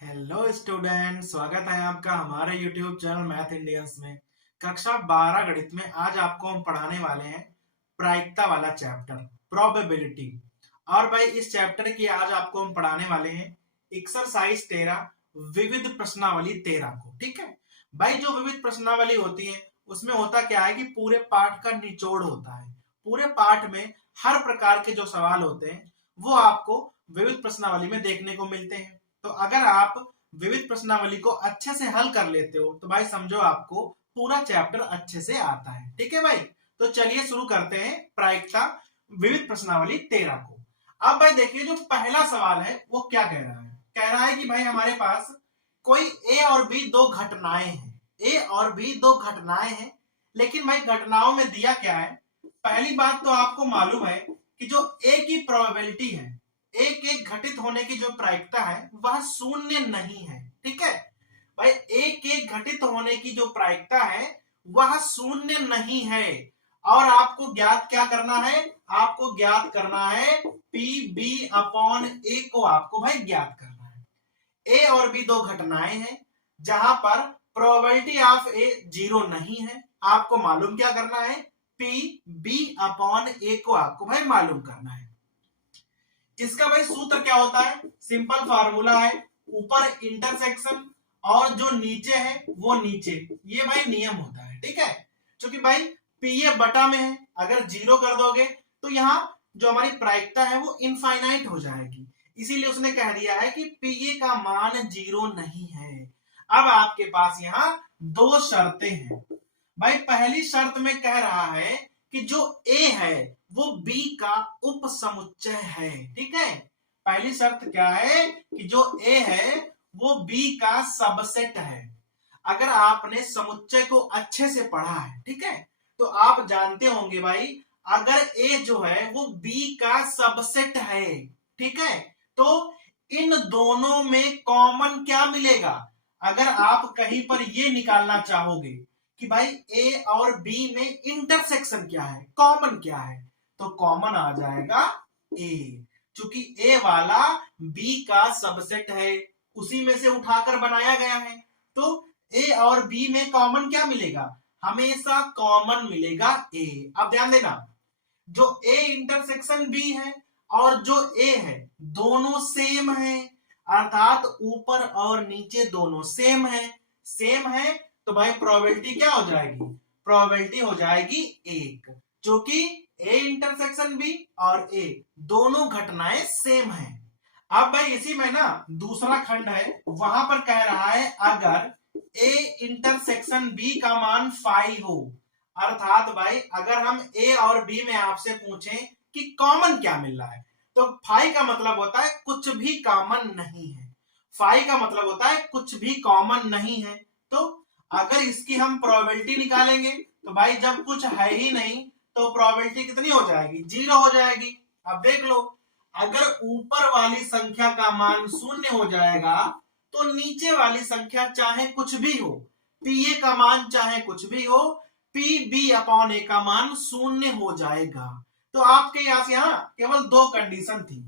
Hello student, स्वागत है आपका हमारे YouTube चैनल मैथ इंडियंस में। कक्षा 12 गणित में आज आपको हम पढ़ाने वाले हैं प्रायिकता वाला चैप्टर प्रोबेबिलिटी। और भाई इस चैप्टर की आज आपको हम पढ़ाने वाले हैं एक्सरसाइज 13 विविध प्रश्नावली 13 को। ठीक है भाई, जो विविध प्रश्नावली होती है उसमें होता क्या है कि पूरे पाठ का निचोड़ होता है। पूरे पाठ में हर प्रकार के जो सवाल होते हैं वो आपको विविध प्रश्नावली में देखने को मिलते हैं। तो अगर आप विविध प्रश्नावली को अच्छे से हल कर लेते हो तो भाई समझो आपको पूरा चैप्टर अच्छे से आता है। ठीक है भाई, तो चलिए शुरू करते हैं प्रायिकता विविध प्रश्नावली 13 को। अब भाई देखिए, जो पहला सवाल है वो क्या कह रहा है। कह रहा है कि भाई हमारे पास कोई ए और बी दो घटनाएं हैं। ए और बी दो घटनाएं हैं, लेकिन भाई घटनाओं में दिया क्या है। पहली बात तो आपको मालूम है कि जो ए की प्रोबेबिलिटी है, एक एक घटित होने की जो प्रायिकता है वह शून्य नहीं है। ठीक है भाई, एक एक घटित होने की जो प्रायिकता है वह शून्य नहीं है। और आपको ज्ञात क्या करना है, आपको ज्ञात करना है पी बी अपॉन ए को आपको भाई ज्ञात करना है। ए और बी दो घटनाएं हैं जहां पर प्रोबेबिलिटी ऑफ ए जीरो नहीं है। आपको मालूम क्या करना है, पी बी अपॉन ए को आपको भाई मालूम करना है। इसका भाई सूत्र क्या होता है, सिंपल फार्मूला है, ऊपर इंटरसेक्शन और जो नीचे है वो नीचे, ये भाई नियम होता है। ठीक है, क्योंकि भाई पी ए बटा में है, अगर जीरो कर दोगे तो यहाँ जो हमारी प्रायिकता है वो इनफाइनाइट हो जाएगी। इसीलिए उसने कह दिया है कि पी ए का मान जीरो नहीं है। अब आपके पास यहाँ दो शर्तें हैं भाई। पहली शर्त में कह रहा है कि जो ए है वो बी का उप समुच्चय है। ठीक है, पहली शर्त क्या है कि जो ए है वो बी का सबसेट है। अगर आपने समुच्चय को अच्छे से पढ़ा है, ठीक है, तो आप जानते होंगे भाई, अगर ए जो है वो बी का सबसेट है, ठीक है, तो इन दोनों में कॉमन क्या मिलेगा। अगर आप कहीं पर ये निकालना चाहोगे कि भाई ए और बी में इंटरसेक्शन क्या है, कॉमन क्या है, तो कॉमन आ जाएगा ए। चूंकि ए वाला बी का सबसेट है, उसी में से उठाकर बनाया गया है, तो ए और बी में कॉमन क्या मिलेगा, हमेशा कॉमन मिलेगा ए। अब ध्यान देना, जो ए इंटरसेक्शन बी है और जो ए है दोनों सेम है, अर्थात ऊपर और नीचे दोनों सेम है, तो भाई प्रोबेबिलिटी क्या हो जाएगी, प्रोबेबिलिटी हो जाएगी एक, क्योंकि ए इंटरसेक्शन बी और ए दोनों घटनाएं सेम है। अब भाई इसी में ना दूसरा खंड है, वहां पर कह रहा है अगर ए इंटरसेक्शन बी का मान 5 हो, अर्थात भाई अगर हम ए और बी में आपसे पूछें कि कॉमन क्या मिल रहा है, तो 5 का मतलब होता है कुछ भी कॉमन नहीं है। 5 का मतलब होता है कुछ भी कॉमन नहीं है। तो अगर इसकी हम प्रोबेबिलिटी निकालेंगे तो भाई जब कुछ है ही नहीं तो प्रोबेबिलिटी कितनी हो जाएगी, जीरो हो जाएगी। अब देख लो, अगर ऊपर वाली संख्या का मान शून्य हो जाएगा तो नीचे वाली संख्या चाहे कुछ भी हो, पी ए का मान चाहे कुछ भी हो, पी बी अपॉन ए का मान शून्य हो जाएगा। तो आपके यहाँ केवल दो कंडीशन थी।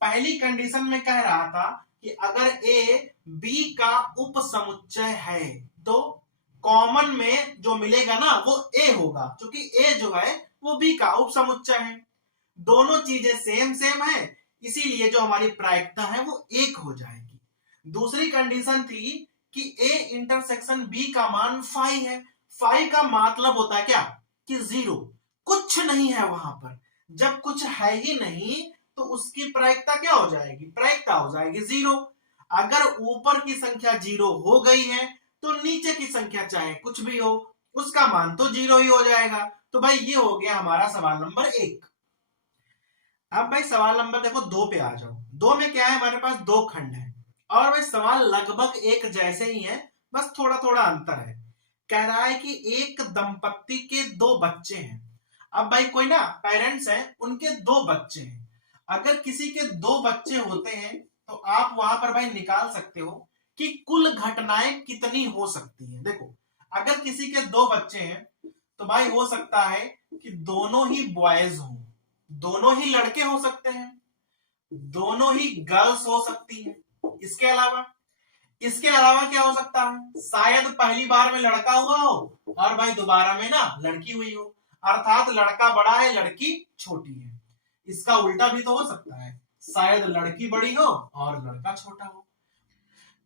पहली कंडीशन में कह रहा था कि अगर ए बी का उप समुच्चय है तो कॉमन में जो मिलेगा ना वो ए होगा, क्योंकि ए जो है वो बी का उप समुच्चय है। दोनों चीजें सेम सेम है, इसीलिए जो हमारी प्रायिकता है वो एक हो जाएगी। दूसरी कंडीशन थी कि ए इंटरसेक्शन बी का मान 5 है। 5 का मतलब होता है क्या कि जीरो, कुछ नहीं है वहां पर। जब कुछ है ही नहीं तो उसकी प्रायिकता क्या हो जाएगी, प्रायिकता हो जाएगी जीरो। अगर ऊपर की संख्या जीरो हो गई है तो नीचे की संख्या चाहे कुछ भी हो उसका मान तो जीरो ही हो जाएगा। तो भाई ये हो गया हमारा सवाल नंबर 1। अब भाई सवाल नंबर देखो 2 पे आ जाओ। 2 में क्या है, हमारे पास दो खंड है और भाई सवाल लगभग एक जैसे ही है, बस थोड़ा थोड़ा अंतर है। कह रहा है कि एक दंपत्ति के दो बच्चे हैं। अब भाई कोई ना पेरेंट्स हैं, उनके दो बच्चे हैं। अगर किसी के दो बच्चे होते हैं तो आप वहां पर भाई निकाल सकते हो कि कुल घटनाएं कितनी हो सकती हैं। देखो, अगर किसी के दो बच्चे हैं तो भाई हो सकता है कि दोनों ही बॉयज हों, दोनों ही लड़के हो सकते हैं, दोनों ही गर्ल्स हो सकती हैं। इसके अलावा इसके अलावा क्या हो सकता है, शायद पहली बार में लड़का हुआ हो और भाई दोबारा में ना लड़की हुई हो, अर्थात लड़का बड़ा है लड़की छोटी है। इसका उल्टा भी तो हो सकता है, शायद लड़की बड़ी हो और लड़का छोटा हो।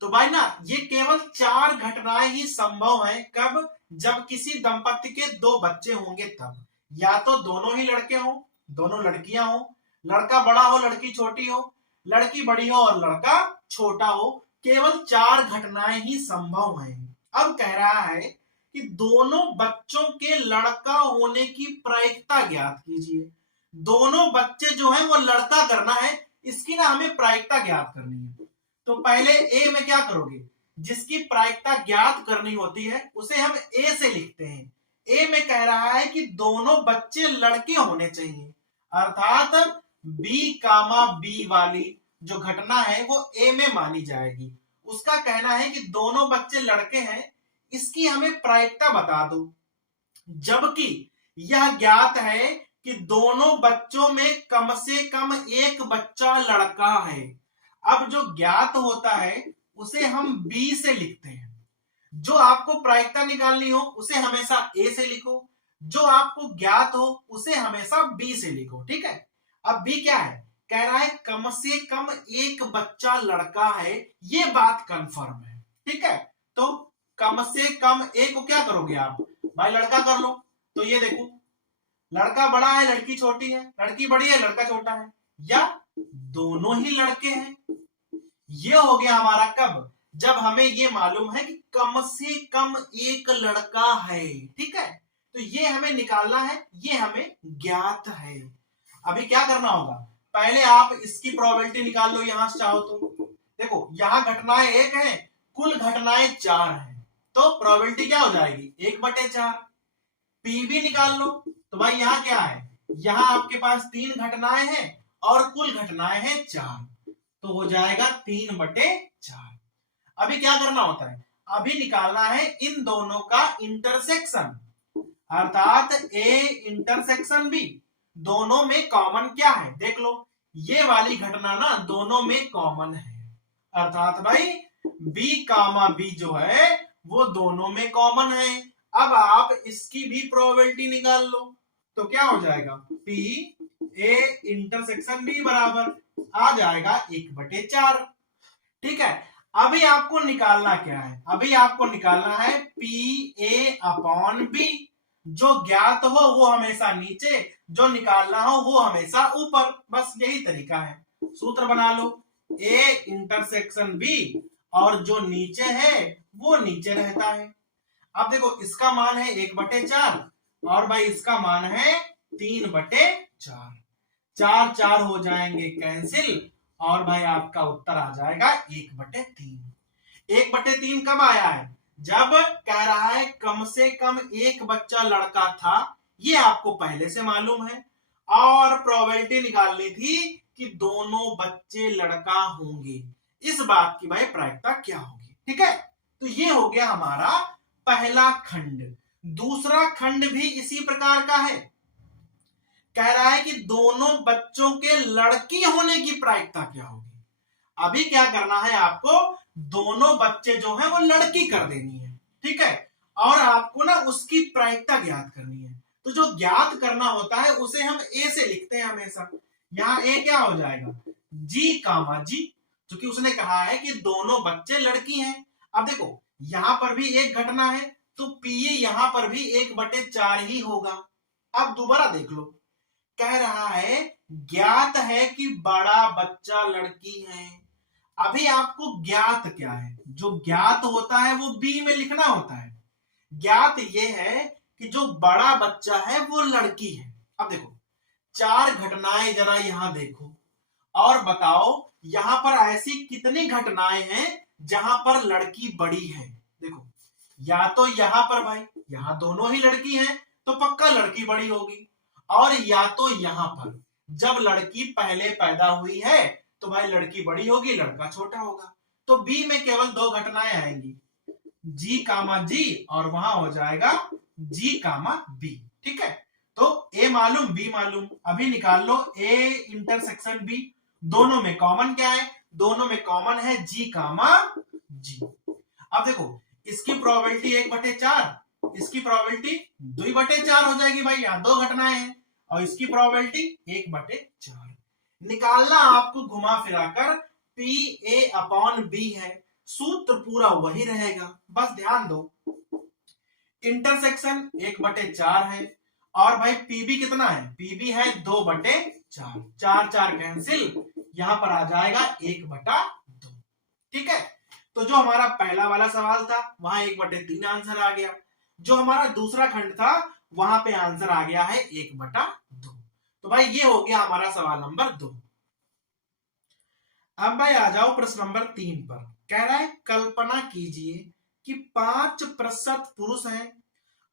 तो भाई ना ये केवल 4 घटनाएं ही संभव हैं, कब, जब किसी दंपति के 2 बच्चे होंगे तब। या तो दोनों ही लड़के हों, दोनों लड़कियां हों, लड़का बड़ा हो लड़की छोटी हो, लड़की बड़ी हो और लड़का छोटा हो। केवल 4 घटनाएं ही संभव हैं। अब कह रहा है कि दोनों बच्चों के लड़का होने की प्रायिकता ज्ञात कीजिए। दोनों बच्चे जो है वो लड़का करना है, इसकी ना हमें प्रायिकता ज्ञात करनी है। तो पहले ए में क्या करोगे, जिसकी प्रायिकता ज्ञात करनी होती है उसे हम ए से लिखते हैं। ए में कह रहा है कि दोनों बच्चे लड़के होने चाहिए, अर्थात बी कामा बी वाली जो घटना है वो ए में मानी जाएगी। उसका कहना है कि दोनों बच्चे लड़के हैं, इसकी हमें प्रायिकता बता दो। जबकि यह ज्ञात है कि दोनों बच्चों में कम से कम एक बच्चा लड़का है। अब जो ज्ञात होता है उसे हम बी से लिखते हैं। जो आपको प्रायिकता निकालनी हो उसे हमेशा ए से लिखो, जो आपको ज्ञात हो उसे हमेशा बी से लिखो। ठीक है, अब बी क्या है, कह रहा है कम से कम एक बच्चा लड़का है, ये बात कंफर्म है। ठीक है, तो कम से कम ए को क्या करोगे आप, भाई लड़का कर लो। तो ये देखो, लड़का बड़ा है लड़की छोटी है, लड़की बड़ी है लड़का छोटा है, या दोनों ही लड़के हैं। ये हो गया हमारा कब, जब हमें ये मालूम है कि कम से कम एक लड़का है। ठीक है, तो ये हमें निकालना है, ये हमें ज्ञात है। अभी क्या करना होगा, पहले आप इसकी प्रोबेबिलिटी निकाल लो यहां से चाहो तो। देखो यहां घटनाएं 1 है, कुल घटनाएं 4 है, तो प्रोबेबिलिटी क्या हो जाएगी 1/4। पी भी निकाल लो, तो भाई यहाँ क्या है, यहाँ आपके पास 3 घटनाएं हैं और कुल घटनाएं हैं 4, तो हो जाएगा 3/4। अभी क्या करना होता है, अभी निकालना है इन दोनों का इंटरसेक्शन, अर्थात ए इंटरसेक्शन बी। दोनों में कॉमन क्या है देख लो, ये वाली घटना ना दोनों में कॉमन है, अर्थात भाई बी कामा बी जो है वो दोनों में कॉमन है। अब आप इसकी भी प्रोबेबिलिटी निकाल लो, तो क्या हो जाएगा, पी ए इंटरसेक्शन बी बराबर आ जाएगा 1/4। ठीक है, अभी आपको निकालना क्या है, अभी आपको निकालना है पी ए अपॉन बी। जो ज्ञात हो वो हमेशा नीचे, जो निकालना हो वो हमेशा ऊपर, बस यही तरीका है। सूत्र बना लो, ए इंटरसेक्शन बी, और जो नीचे है वो नीचे रहता है। अब देखो इसका मान है 1/4 और भाई इसका मान है 3/4, 4 हो जाएंगे कैंसिल और भाई आपका उत्तर आ जाएगा 1/3। 1/3 कब आया है, जब कह रहा है कम से कम एक बच्चा लड़का था, ये आपको पहले से मालूम है, और प्रोबेबिलिटी निकालनी थी कि दोनों बच्चे लड़का होंगे। इस बात की भाई प्रायिकता क्या होगी। ठीक है, तो ये हो गया हमारा पहला खंड। दूसरा खंड भी इसी प्रकार का है, कह रहा है कि दोनों बच्चों के लड़की होने की प्रायिकता क्या होगी। अभी क्या करना है आपको, दोनों बच्चे जो है वो लड़की कर देनी है। ठीक है, और आपको ना उसकी प्रायिकता ज्ञात करनी है। तो जो ज्ञात करना होता है उसे हम ए से लिखते हैं हमेशा। यहाँ ए क्या हो जाएगा, जी कामा जी, क्योंकि उसने कहा है कि दोनों बच्चे लड़की हैं। अब देखो यहां पर भी एक घटना है, तो पी यहां पर भी 1/4 ही होगा। अब दोबारा देख लो, कह रहा है ज्ञात है कि बड़ा बच्चा लड़की है। अभी आपको ज्ञात क्या है, जो ज्ञात होता है वो बी में लिखना होता है। ज्ञात ये है कि जो बड़ा बच्चा है वो लड़की है। अब देखो 4 घटनाएं जरा यहां देखो और बताओ यहां पर ऐसी कितनी घटनाएं हैं जहां पर लड़की बड़ी है। देखो या तो यहां पर भाई यहां दोनों ही लड़की हैं तो पक्का लड़की बड़ी होगी, और या तो यहां पर जब लड़की पहले पैदा हुई है तो भाई लड़की बड़ी होगी लड़का छोटा होगा। तो बी में केवल 2 घटनाएं आएंगी, जी कामा जी और वहां हो जाएगा जी कामा बी। ठीक है, तो ए मालूम बी मालूम, अभी निकाल लो ए इंटरसेक्शन बी। दोनों में कॉमन क्या है, दोनों में कॉमन है जी कामा जी। अब देखो इसकी प्रोबेबिलिटी 1/4, इसकी प्रोबेबिलिटी 2/4 हो जाएगी भाई, यहाँ दो घटनाएं हैं और इसकी प्रोबेबिलिटी 1/4 निकालना आपको घुमा फिराकर PA/B है, सूत्र पूरा वही रहेगा, बस ध्यान दो इंटरसेक्शन 1/4 है और भाई पीबी कितना है, पीबी है 2/4, 4 कैंसिल, यहां पर आ जाएगा 1/2। ठीक है, तो जो हमारा पहला वाला सवाल था वहां 1/3 आंसर आ गया, जो हमारा दूसरा खंड था वहां पे आंसर आ गया है 1/2। तो भाई ये हो गया हमारा सवाल नंबर 2। अब भाई आ जाओ प्रश्न नंबर 3 पर। कह रहा है कल्पना कीजिए कि 5% पुरुष हैं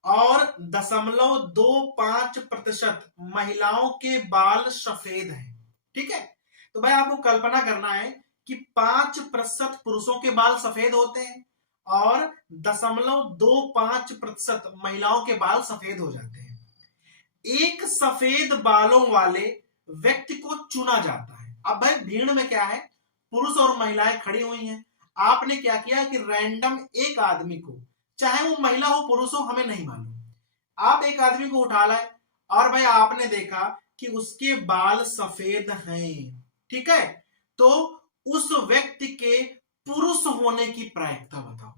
और 0.25% महिलाओं के बाल सफेद हैं। ठीक है, तो भाई आपको कल्पना करना है कि 5% पुरुषों के बाल सफेद होते हैं और 0.25% महिलाओं के बाल सफेद हो जाते हैं। एक सफेद बालों वाले व्यक्ति को चुना जाता है। अब भाई भीड़ में क्या है, पुरुष और महिलाएं खड़ी हुई हैं, आपने क्या किया कि रैंडम एक आदमी को, चाहे वो महिला हो पुरुष हो हमें नहीं मालूम, आप एक आदमी को उठा लाए और भाई आपने देखा कि उसके बाल सफेद हैं। ठीक है, तो उस व्यक्ति के पुरुष होने की प्रायिकता बताओ।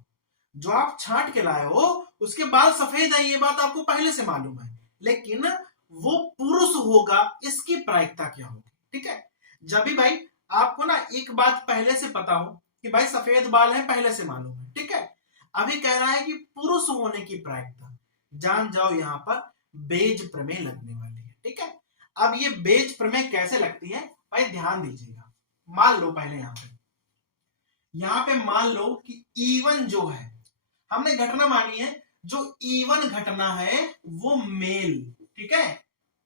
जो आप छांट के लाए हो उसके बाल सफेद है, ये बात आपको पहले से मालूम है, लेकिन वो पुरुष होगा इसकी प्रायिकता क्या होगी। ठीक है, जब भी भाई आपको ना एक बात पहले से पता हो कि भाई सफेद बाल है, पहले से मालूम है। ठीक है, अभी कह रहा है कि पुरुष होने की प्रायिकता, जान जाओ यहां पर बेज प्रमेय लगने वाली है। ठीक है, अब ये बेज प्रमेय कैसे लगती है भाई ध्यान दीजिएगा। मान लो पहले यहां पे मान लो कि E1 जो है, हमने घटना मानी है, जो E1 घटना है वो मेल, ठीक है,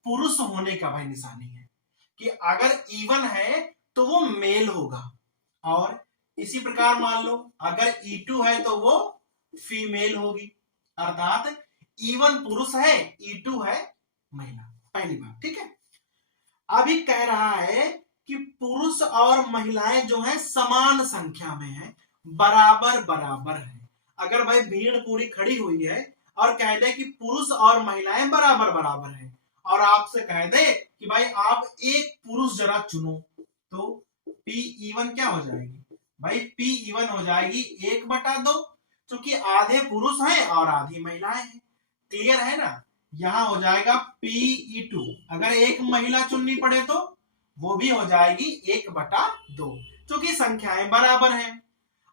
पुरुष होने का भाई निशानी है कि अगर E1 है तो वो मेल होगा। और इसी प्रकार मान लो अगर E2 है तो वो फीमेल होगी, अर्थात E1 पुरुष है, E2 है महिला, पहली बात। ठीक है, अभी कह रहा है कि पुरुष और महिलाएं जो है समान संख्या में है, बराबर बराबर है। अगर भाई भीड़ पूरी खड़ी हुई है और कह दे कि पुरुष और महिलाएं बराबर बराबर है और आपसे कह दे कि भाई आप एक पुरुष जरा चुनो, तो P1 क्या हो जाएगी भाई, P1 हो जाएगी 1/2, क्योंकि आधे पुरुष हैं और आधी महिलाएं हैं। क्लियर है ना, यहां हो जाएगा Pe2, अगर एक महिला चुननी पड़े तो वो भी हो जाएगी 1/2, क्योंकि संख्याएं बराबर हैं।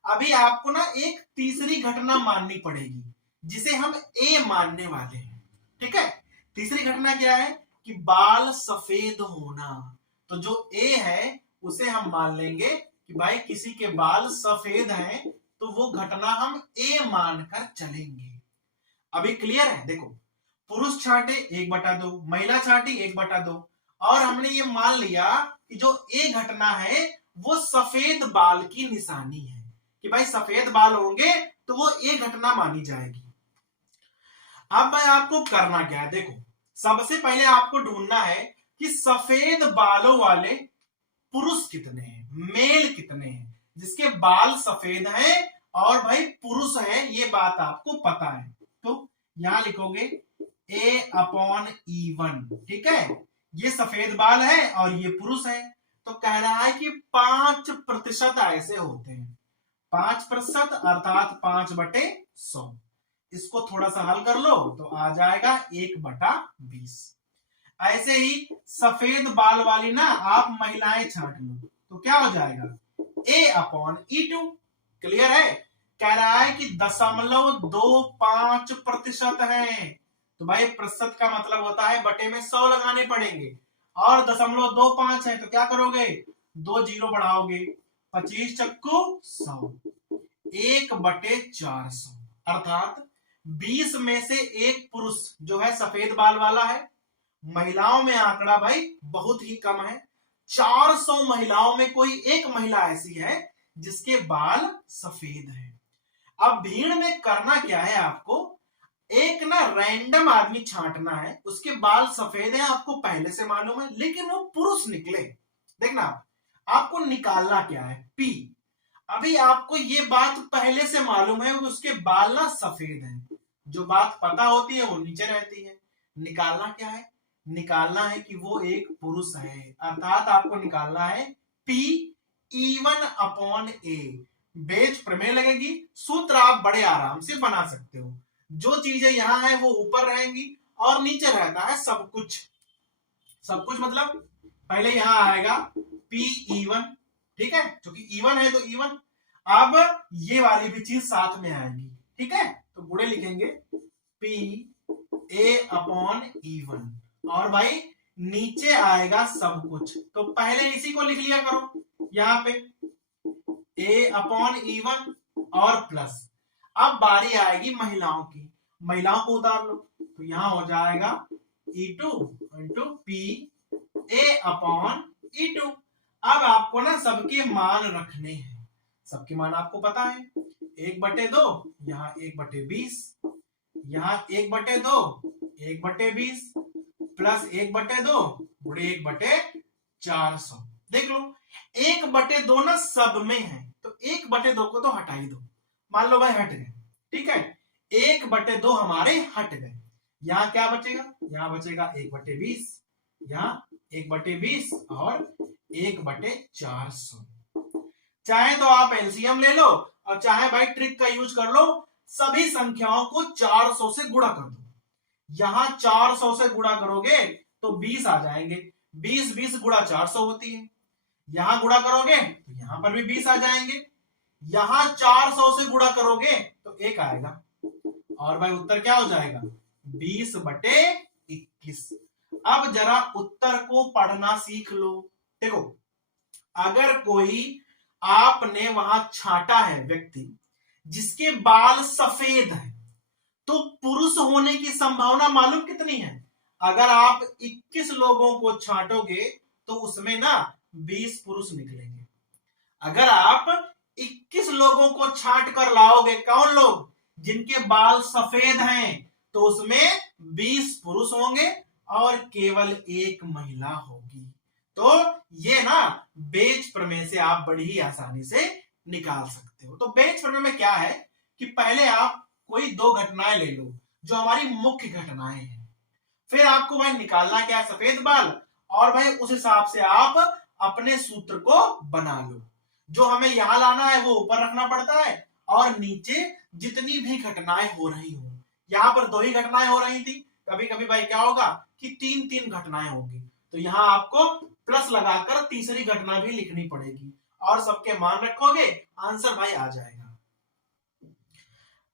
अभी आपको ना एक तीसरी घटना माननी पड़ेगी जिसे हम A मानने वाले हैं। ठीक है, तीसरी घटना क्या है कि बाल सफेद होना, तो जो A है उसे हम मान लेंगे कि भाई किसी के बाल सफेद हैं, तो वो घटना हम A मानकर चलेंगे। अभी क्लियर है, देखो पुरुष छांटे 1/2, महिला छांटी 1/2 और हमने ये मान लिया कि जो A घटना है वो सफेद बाल की निशानी है कि भाई सफेद बाल होंगे तो वो A घटना मानी जाएगी। अब भाई आपको करना क्या है, देखो सबसे पहले आपको ढूंढना है कि सफेद बालों वाले पुरुष कितने हैं, मेल कितने हैं जिसके बाल सफेद हैं और भाई पुरुष है, ये बात आपको पता है। तो यहां लिखोगे A/E1। ठीक है, ये सफेद बाल है और ये पुरुष है, तो कह रहा है कि 5% ऐसे होते हैं, 5% अर्थात 5/100। इसको थोड़ा सा हल कर लो तो आ जाएगा 1/20। ऐसे ही सफेद बाल वाली ना आप महिलाएं छांट लो तो क्या हो जाएगा A/E2। क्लियर है, कह रहा है कि 0.25% है, तो भाई प्रतिशत का मतलब होता है बटे में 100 लगाने पड़ेंगे और 0.25 है तो क्या करोगे, 2 जीरो बढ़ाओगे, 25 चक्कू 100, 1/400, अर्थात 20 में से एक पुरुष जो है सफेद बाल वाला है। महिलाओं में आंकड़ा भाई बहुत ही कम है, 400 महिलाओं में कोई एक महिला ऐसी है जिसके बाल सफेद है। अब भीड़ में करना क्या है, आपको एक ना रैंडम आदमी छांटना है, उसके बाल सफेद हैं आपको पहले से मालूम है, लेकिन वो पुरुष निकले। देखना आपको निकालना क्या है P। अभी आपको ये बात पहले से मालूम है उसके बाल ना सफेद हैं। जो बात पता होती है वो नीचे रहती है। निकालना क्या है? निकालना है कि वो एक पुरुष है, अर्थात आपको निकालना है P E1 अपॉन ए। बेच प्रमेय लगेगी, सूत्र आप बड़े आराम से बना सकते हो। जो चीजें यहां है वो ऊपर रहेंगी और नीचे रहता है सब कुछ। सब कुछ मतलब पहले यहां आएगा P E1, ठीक है, क्योंकि E1 है तो E1। अब ये वाली भी चीज साथ में आएगी, ठीक है, तो गुणे लिखेंगे P A अपॉन E1 और भाई नीचे आएगा सब कुछ, तो पहले इसी को लिख लिया करो यहां पे A अपॉन E1 और प्लस। अब बारी आएगी महिलाओं की, महिलाओं को उतार लो तो यहां हो जाएगा E2 into P A upon E2। अब आपको ना सबके मान रखने हैं। सबके मान आपको पता है 1/2, यहाँ 1/20, यहाँ 1/2, 1/20 प्लस 1/2 गुणे 1/400। देख लो 1/2 ना सब में है, तो 1/2 को तो हटा ही दो। मान लो भाई हट गए, ठीक है, 1/2 हमारे हट गए। यहाँ क्या बचेगा? यहाँ बचेगा 1/20, यहाँ 1/20 और 1/400। चाहे तो आप एलसीएम ले लो और चाहे भाई ट्रिक का यूज कर लो, सभी संख्याओं को 400 से गुणा कर दो। यहां 400 से गुणा करोगे तो 20 आ जाएंगे, 20 गुणा 400 होती है। यहां गुणा करोगे तो यहां पर भी 20 आ जाएंगे। यहां 400 से गुणा करोगे तो 1 आएगा और भाई उत्तर क्या हो जाएगा? 20/21। अब जरा उत्तर को पढ़ना सीख लो। देखो अगर कोई आपने वहां छांटा है व्यक्ति जिसके बाल सफेद है, तो पुरुष होने की संभावना मालूम कितनी है? अगर आप 21 लोगों को छांटोगे तो उसमें ना 20 पुरुष निकलेंगे। अगर आप 21 लोगों को छांट कर लाओगे, कौन लोग? जिनके बाल सफेद हैं, तो उसमें 20 पुरुष होंगे और केवल एक महिला होगी। तो ये ना बेच प्रमेय से आप बड़ी ही आसानी से निकाल सकते हो। तो बेच प्रमेय में क्या है कि पहले आप कोई दो घटनाएं ले लो जो हमारी मुख्य घटनाएं हैं, फिर आपको भाई निकालना क्या है? सफेद बाल, और भाई उस हिसाब से आप अपने सूत्र को बना लो। जो हमें यहां लाना है वो ऊपर रखना पड़ता है और नीचे जितनी भी घटनाएं हो रही हो, यहां पर 2 ही घटनाएं हो रही थी, कभी कभी भाई क्या होगा कि 3-3 घटनाएं होगी, तो यहां आपको प्लस लगाकर तीसरी घटना भी लिखनी पड़ेगी और सबके मान रखोगे, आंसर भाई आ जाएगा।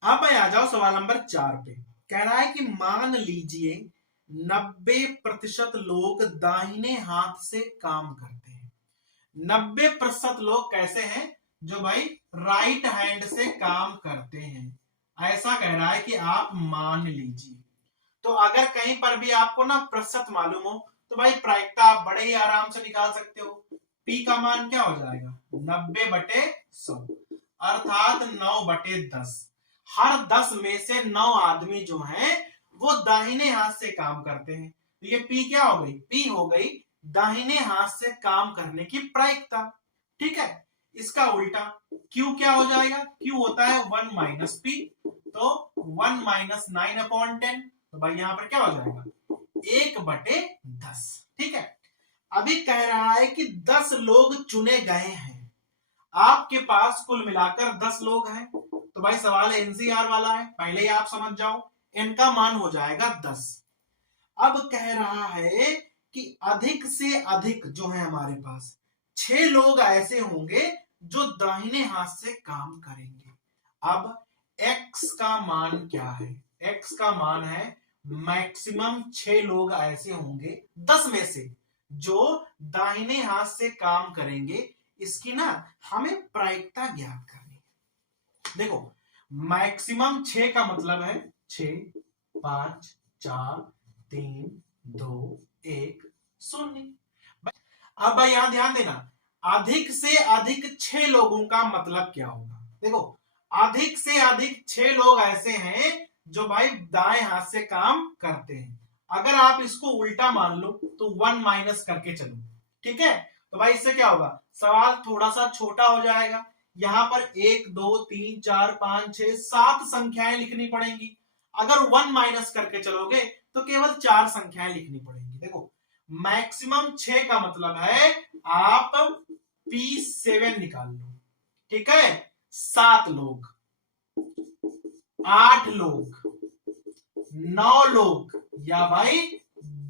अब भाई आ जाओ सवाल नंबर 4 पे। कह रहा है कि मान लीजिए 90% लोग दाहिने हाथ से काम करते हैं। 90% लोग कैसे हैं? जो भाई राइट हैंड से काम करते हैं, ऐसा कह रहा है कि आप मान लीजिए। तो अगर कहीं पर भी आपको ना प्रतिशत मालूम हो तो भाई प्रायिकता आप बड़े ही आराम से निकाल सकते हो। P का मान क्या हो जाएगा? 90/100 अर्थात 9/10। हर 10 में से 9 आदमी जो हैं वो दाहिने हाथ से काम करते हैं। तो ये P क्या हो गई? P हो गई दाहिने हाथ से काम करने की प्रायिकता, ठीक है। इसका उल्टा Q क्या हो जाएगा? Q होता है 1 माइनस P, तो 1 माइनस 9/10, तो भाई यहां पर क्या हो जाएगा? 1/10, ठीक है। अभी कह रहा है कि 10 लोग चुने गए हैं। आपके पास कुल मिलाकर 10 लोग हैं, तो भाई सवाल एनसीआर वाला है, पहले ही आप समझ जाओ, इनका मान हो जाएगा 10। अब कह रहा है कि अधिक से अधिक जो है हमारे पास 6 लोग ऐसे होंगे जो दाहिने हाथ से काम करेंगे। अब x का मान क्या है? x का मान है मैक्सिमम 6 लोग ऐसे होंगे 10 में से जो दाहिने हाथ से काम करेंगे। इसकी ना हमें प्रायिकता ज्ञात करनी है। देखो मैक्सिमम 6 का मतलब है 6, 5, 4, 3, 2, 1, 0। अब भाई यहां ध्यान देना, अधिक से अधिक 6 लोगों का मतलब क्या होगा? देखो अधिक से अधिक 6 लोग ऐसे हैं जो भाई दाएं हाथ से काम करते हैं। अगर आप इसको उल्टा मान लो तो 1 माइनस करके चलो, ठीक है। तो भाई इससे क्या होगा? सवाल थोड़ा सा छोटा हो जाएगा, यहां पर 1 2 3 4 5 6 7 संख्याएं लिखनी पड़ेंगी। अगर 1 माइनस करके चलोगे तो केवल 4 संख्याएं लिखनी पड़ेंगी। देखो मैक्सिमम 6 का मतलब है आप P7 निकाल लो, ठीक है। 7 लोग, 8 लोग, 9 लोग या भाई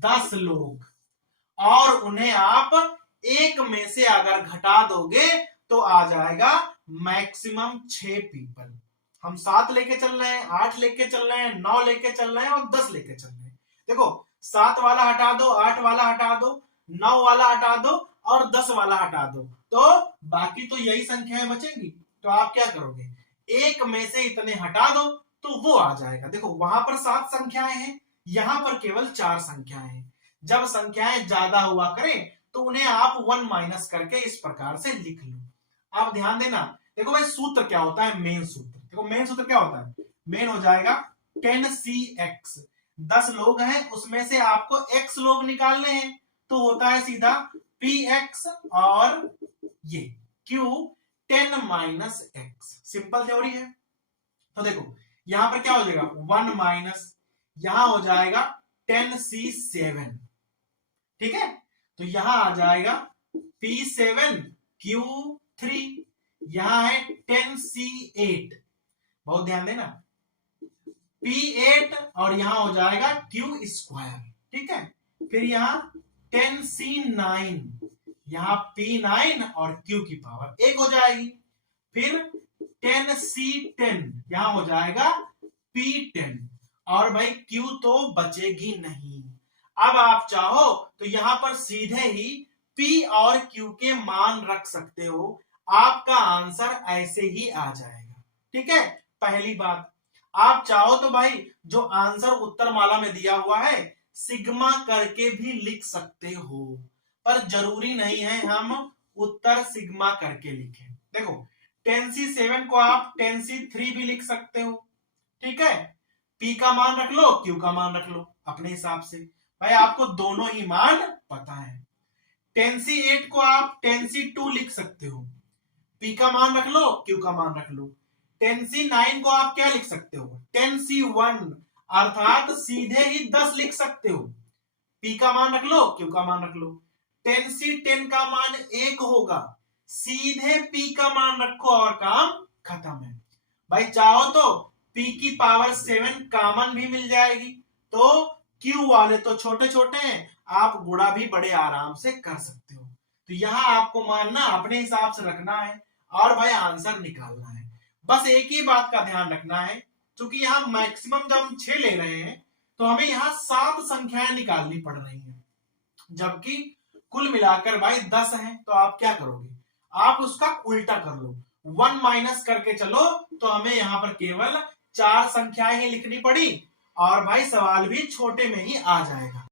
10 लोग, और उन्हें आप एक में से अगर घटा दोगे तो आ जाएगा मैक्सिमम 6 पीपल। हम 7 लेके चल रहे हैं, 8 लेके चल रहे हैं, 9 लेके चल रहे हैं और 10 लेके चल रहे हैं। देखो 7 वाला हटा दो, 8 वाला हटा दो, 9 वाला हटा दो और 10 वाला हटा दो, तो बाकी तो यही संख्याएं बचेंगी। तो आप क्या करोगे, एक में से इतने हटा दो तो वो आ जाएगा। देखो वहां पर 7 संख्याएं हैं, यहां पर केवल 4 संख्याएं हैं। जब संख्याएं ज्यादा हुआ करें तो उन्हें आप 1 माइनस करके इस प्रकार से लिख लो। आप ध्यान देना, देखो भाई सूत्र क्या होता है, मेन सूत्र। देखो मेन सूत्र क्या होता है, मेन हो जाएगा 10cx। 10 लोग हैं, उसमें से आपको x लोग निकालने हैं, तो होता है सीधा px और ये q 10 minus x। Simple theory है। तो देखो यहां पर क्या हो जाएगा 1 माइनस, यहां हो जाएगा 10c7, ठीक है। तो यहां आ जाएगा P7 Q3, यहां है 10C8, बहुत ध्यान देना, P8 और यहां हो जाएगा Q2, ठीक है। फिर यहां 10C9, यहां P9 और Q की पावर 1 हो जाएगी। फिर 10C10, यहां हो जाएगा P10, और भाई Q तो बचेगी नहीं। अब आप चाहो तो यहां पर सीधे ही P और Q के मान रख सकते हो, आपका आंसर ऐसे ही आ जाएगा, ठीक है। पहली बात, आप चाहो तो भाई जो आंसर उत्तर माला में दिया हुआ है सिग्मा करके भी लिख सकते हो, पर जरूरी नहीं है हम उत्तर सिग्मा करके लिखें। देखो 10C7 को आप 10C3 भी लिख सकते हो, ठीक है। P का मान रख लो, Q का मान रख लो अपने हिसाब से, भाई आपको दोनों ही मान पता है। 10C8 को आप 10C2 लिख सकते हो, P का मान रख लो, Q का मान रख लो। 10C9 को आप क्या लिख सकते हो, 10C1, अर्थात सीधे ही 10 लिख सकते हो। P का मान रख लो, Q का मान रख लो। 10C10 का मान 1 होगा, सीधे P का मान रखो और काम खत्म है। भाई चाहो तो P की पावर 7 कॉमन भी मिल जाएगी, तो Q वाले तो छोटे छोटे हैं, आप गुणा भी बड़े आराम से कर सकते हो। तो यहां आपको मानना अपने हिसाब से रखना है और भाई आंसर निकालना है। बस एक ही बात का ध्यान रखना है, क्योंकि यहाँ मैक्सिमम जब हम 6 ले रहे हैं तो हमें यहाँ 7 संख्याएं निकालनी पड़ रही हैं, जबकि कुल मिलाकर भाई 10 हैं। तो आप क्या करोगे, आप उसका उल्टा कर लो, 1 माइनस करके चलो, तो हमें यहाँ पर केवल 4 संख्याएं ही लिखनी पड़ी और भाई सवाल भी छोटे में ही आ जाएगा।